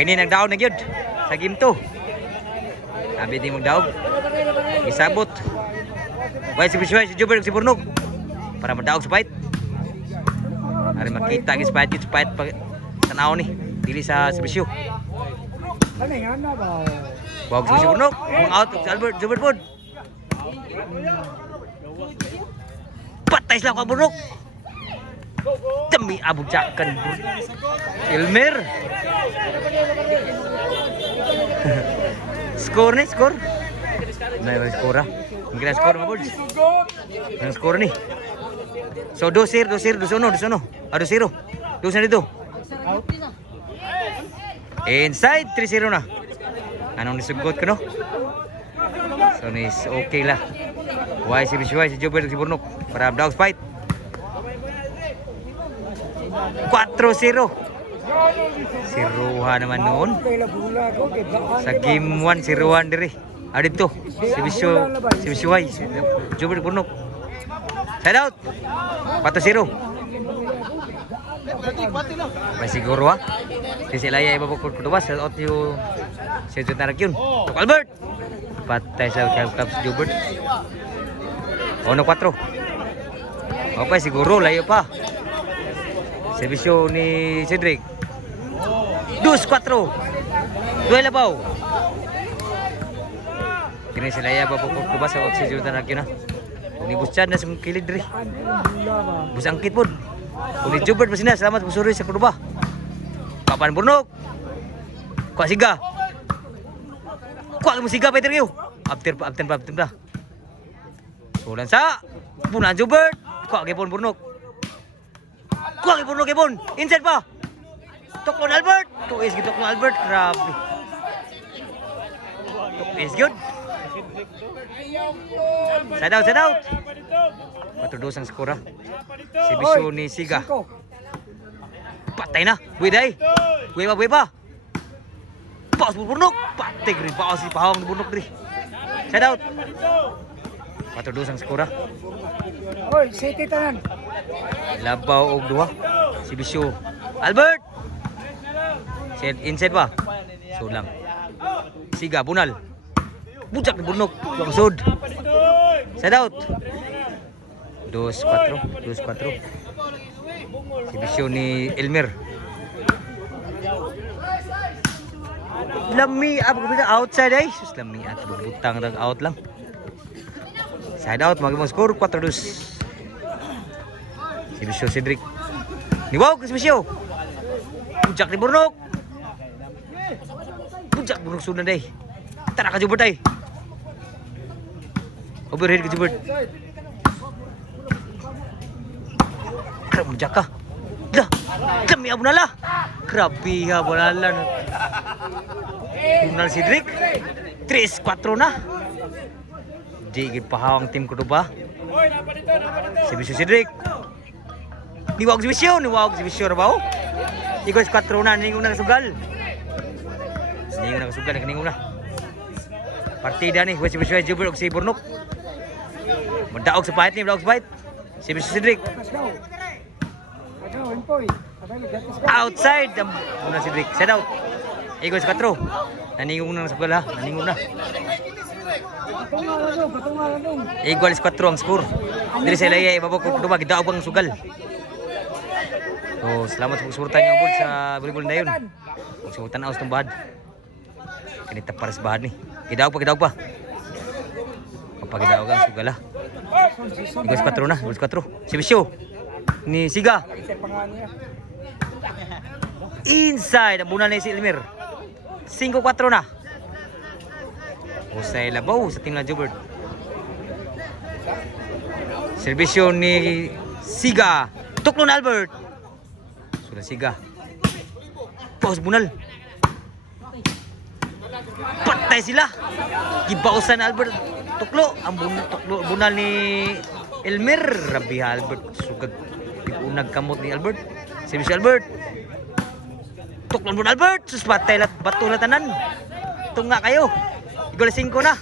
Kini nagdaog na gyud sa game 2. Sabi di magdaog. Isabot. Way si Jubber si Burnog para madaog sa fight. Ari makita gis fight pag tanaw ni dili sa serbisyo. Wag si Burnog, mang out si Albert Jubber pod. Patay sila ka Burnog. Demi abugjakan Elmer. Skor ni, skor. Nah, skor ah. Mungkin skor mga bods. Ang skor ni. So 2-0, 2-0, 2-1. Ada 0. 2 dito. Inside 3-0 na. Anong nisugot ko no? So nis okay lah. Why si Jubber si Burnok para dogs fight. 4-0. Siruha naman noon. Sa game 1, siruhan diri. Adito. Si Bisway. Jubber Burnok. Side out. 4-0. Siguro ha. Si Laya ibabukod ko ba sa out yung si Tarak yun. Albert. Patay sa Caps Jubber. 1-4. Okay, siguro layo pa. Servisyo ni Cedric. 2-4. Duel abaw. Kini sila ya babukod ko ba sa out si Tarak yun ha. Kung ibusyan na sa kilid diri. Busangkit po. Kung Jubber pa sila, salamat po suri sa Kuruba. Papan Burnok. Kuha siga. Kuha mo siga pa ito. After pa. Sulan sa. Punan Jubber. Kuha kipon Burnok. Kuha kipon Burnok kipon. Inside pa. Toklon Albert. 2-is gitu Toklon Albert. Grabe. 2-is good. Side out. Patudos ang skora. Si Bisyo ni Siga. Patay na. Buhay pa. Paus po Burnok. Patay rin. Paus si Pahawang Burnok rin. Side out. Patudos ang skora. Oy, city tanan. Labaw og duha. Si Bisyo. Albert. Inside pa. Sulang. Siga, bunal. Bujak ni Burnok. Langsod. Side out. 2-4. Si Bisyo ni Elmer. Lami outside ay. Sus lami at butang nag out lang. Side out magmo score 4-2. Si Bisyo Cedric. Niwag si Bisyo. Bujak ni Burnok. Bujak Burnok sunan day. Tara ka Jubber day. Overhead ka Jubber. Mujaka. Dah. Demi abunala. Grabe ha bonalan. Bunal Cedric. 3-4 na. Di pahawang tim ko ba? Si Bisyo Cedric. Niwag si Bisyo ra ba? Ikaw 4 na ningon na sugal. Ningon na. Partida ni si Bisyo Jubber og si Burnok. Madaog sa fight. Si Bisyo Cedric. Outside muna si Cedric. Set out. Ego sa 4. Naningong na sa bola. Ego sa 4 ang score. Dili sa ilaya ibabok ko duba gidaog ang sugal. So salamat sa pagsuporta niyo board sa volleyball na yun. Pagsuportan aus tong bahad. Kanita para sa bahad ni. Gidaog pa. Kapag gidaog ang sugal ha. Ego sa 4 na. Ego sa 4. Si Bisyo ni Siga. Inside, bunal na si Elmer. 5-4 na. Usay labaw sa team na Jubber. Servisyo ni Siga. Tuklon Albert. Sudah Siga. Paus bunal. Patay sila. Gibausan Albert. Tuklo. Ang bunal ni Elmer. Rabi Albert. Sugad. Unag kamot ni Albert. Servisyo Albert. Tuklon mo Albert. Sus patay batulatanan. Tunga kayo. Igol 5 na.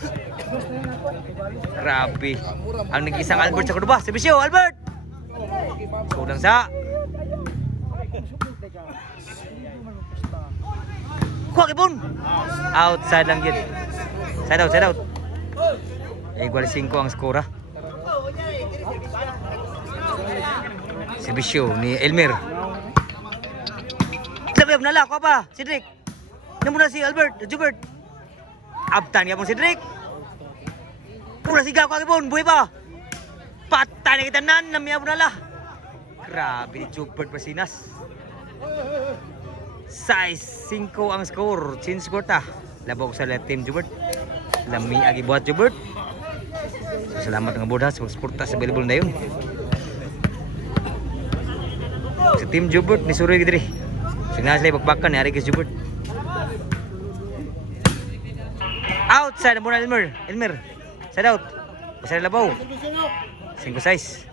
Grabe. Ang nag-isang Albert sa kuduba. Servisyo Albert. Sudang sa. Kuha kipon. Outside lang yun. Side out, side out. Igual 5 ang skora. Si Bisyo ni Elmer. Labab na la, kuha pa. Cedric. Namuna si Albert, Jubert. Abtan niya po si Cedric. Pula siga, kuha kipon. Buhay pa. Patay na kita nan, namiya po na la. Grabe ni Jubert Pasinas. Size 5 ang score. Chin score ta. Labok sa team Jubert. Lami agi buat Jubert. So, salamat nga boda sa pagsuporta sa available na yun. Sa team Jubert ni Suroy gidri. So nga sila bakbakan ni Arikis Jubert. Outside ang muna Elmer. Elmer. Side out. Pasal labaw. 5-6.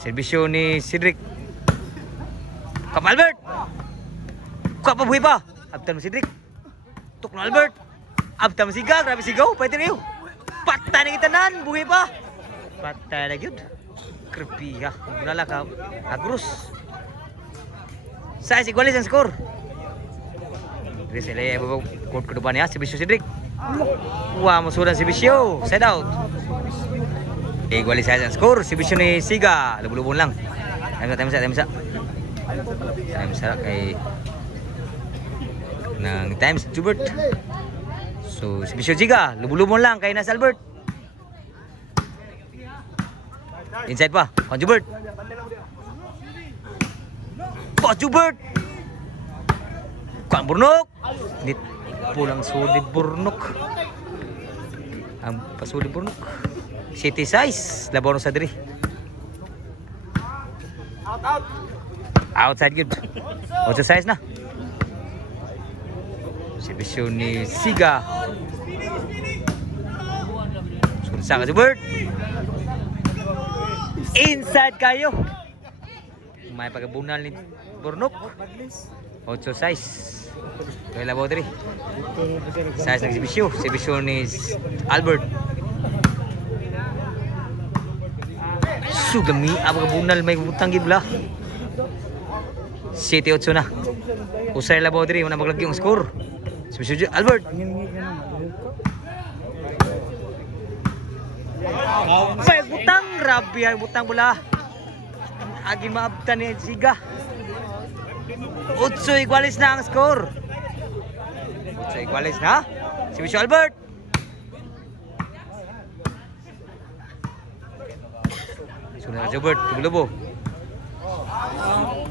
Servisyo ni Cedric. Kap Albert. Kuha pa buhay pa. Abtan mo Cedric. Tuk na Albert. Abtan mo sigaw. Grabe sigaw. Pwede rin yun. Patay na kita nan. Buhay pa. Patay na yun. Creepy ha. Gunala ka. Agrus. Size igualis ang score. Dari sila yung court ke depan ya. Servisyo Cedric. Wah musuhan Servisyo. Side out. Igualis ang score. Servisyo ni Siga. Lubun-lubun lang. Tayo masa. Time sa kay ng times Jubert. So si Bisyo Jiga, lubulubon lang kay Nas Albert. Inside pa, on Jubert. Pas Jubert. Kuan Burnok. Nit pulang sudid Burnok. Ang pasudid Burnok. City size labaw sa diri. Outside good. Outside size na. Servisyo ni Siga. Sunsa ka Jubert. Inside kayo. May pagabunal ni Burnok. 8 size. Kaya labaw diri. Size ng servisyo. Servisyo ni Albert. Sugami pagabunal may butang gibla. 7-8 na. Usay labaw diri una maglagi ang score. Servisyo Albert. May butang, grabe ay butang bola. Agi maabtan ni Siga. 8 igualis na ang score. 8 igualis na. Servisyo Albert. Sunod na Jubert, tumulobo.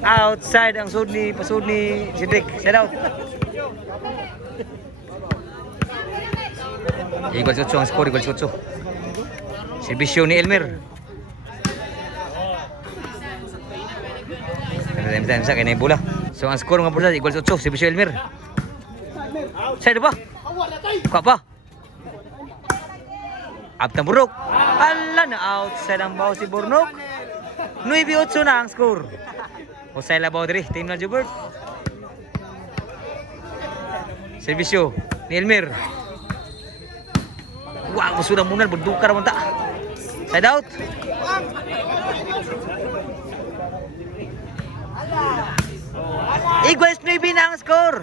Outside ang pasud ni Cedric. Side out. Igual 8 ang score, igual 8. Servisyo ni Elmer. Time sa kaya bola. So ang score nga bola igual 8, servisyo Elmer. Side ba? Kuha pa. Abtang Burnok. Ala na outside ang baw si Burnok. 9-8 na ang score. Usay labaw diri, team na Jubert. Servisyo ni Elmer. Wow, sudah munal berdukar naman ta. Side out. Iguas 9 na ang score.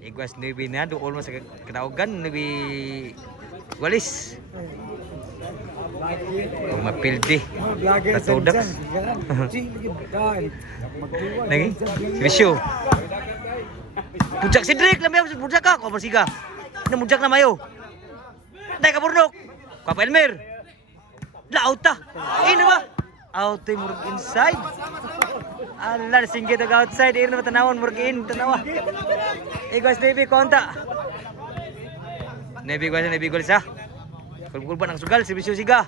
Iguas 9 na, doon mo sa katawagan, 9 walis. Kung mapildi. Natudak. Lagi? Servisyo. Bujak Cedric, lamay ako bujak ka. Kung masiga. Namujak na mayo. Tay ka Burnok. Kapa Elmer. Laot ta. Ino ba? Out ay murag inside. Allah singgit ag outside. Ino ba tanawon murag in tanawa. Iguas Navy konta. Navy gol sa. Kulbul ba nang sugal Servisyo Siga.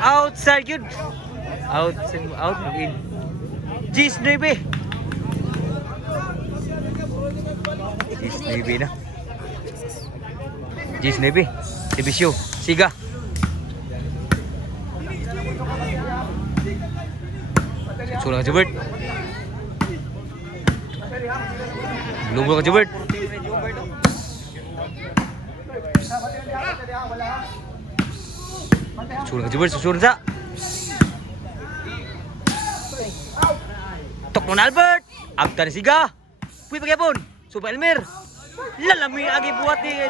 Outside good. Out in. Gis Navy. Gis Navy na. Gis Navy. Servisyo Siga. Sulang Jubert. Lubog ka Jubert. Sulang ka Jubert, susunod sa. Tuklo na Albert. Abta ni Siga. Puwi pagyapon. Suba Elmer. Lalami agi buhat ni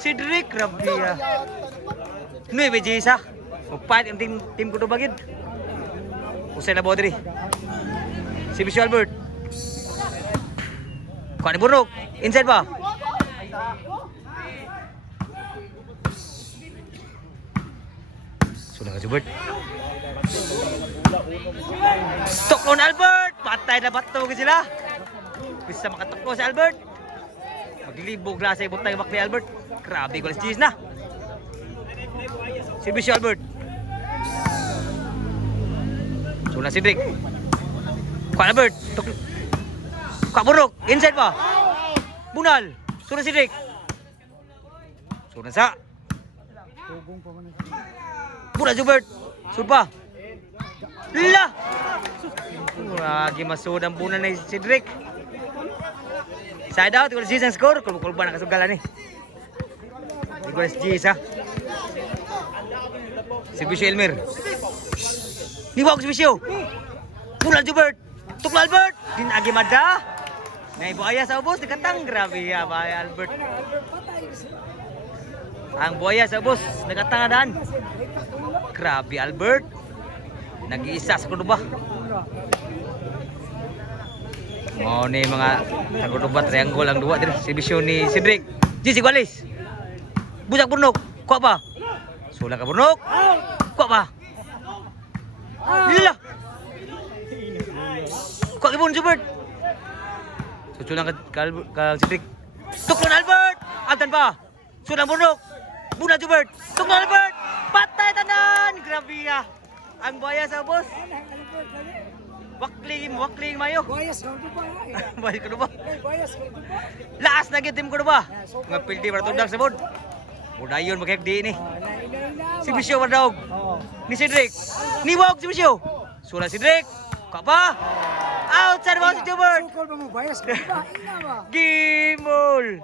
Cedric. Rabia. Nueve Jisa. Magpahit ang team ko bagid. Usay na Bodri. Si Bisyo Albert. Kuha ni Burnok. Inside ba? Sudah ka Jubert. Tuklo na Albert. Patay na bato ka sila. Bisa makatuklo si Albert. Maglibog na sa ibutang ibak ni Albert. Grabe ko cheese na. Si Bisyo Albert. Sudah Cedric. Kuha Albert. Kuha Burnok. Inside ba? Bunal. Sudah Cedric. Sudah sa. Bunal Jubert. Sudah. Lah. Lagi masud ang bunal ni Cedric. Side out. Igual si ang score. Kulba na kasugalan ni. Igual si ha. Si Bisyo Elmer. Niwag si Bisyo. Bunal Jubert. Tuklo Albert. Dinagi mada. Nay buaya sa ubos nakatang grabe ya buaya Albert. Ang buaya sa ubos nakatang adaan. Grabe Albert. Nag-iisa sa kuduba. Oh ni mga sa kuduba triangle ang duwa dir si Bisyo ni Cedric. Jisi Gualis. Busak Burnok. Kuha ba? Sula ka Burnok. Kuha ba? Lila. Kuha kibun Jubert. Susulang ka Cedric. Tuklo na Albert. Altan pa. Sulang Burnok. Buna Jubert. Tuklo na Albert. Patay tanan. Grabe ya. Ang buaya sa ubos. Wakling mayo. Boyas ko ba? Balik ko ba? Boyas ko ba? Laas na gitim ko ba? Nga pildi para tudang sa bod. Udayon maghekdi ni. Si Bisyo Wardaog. Ni Cedric. Niwag si Bisyo. Sula Cedric. Ka ba? Outside ba si Jubert? Sukol ba mo? Boyas ko ba? Ina ba? Gimol.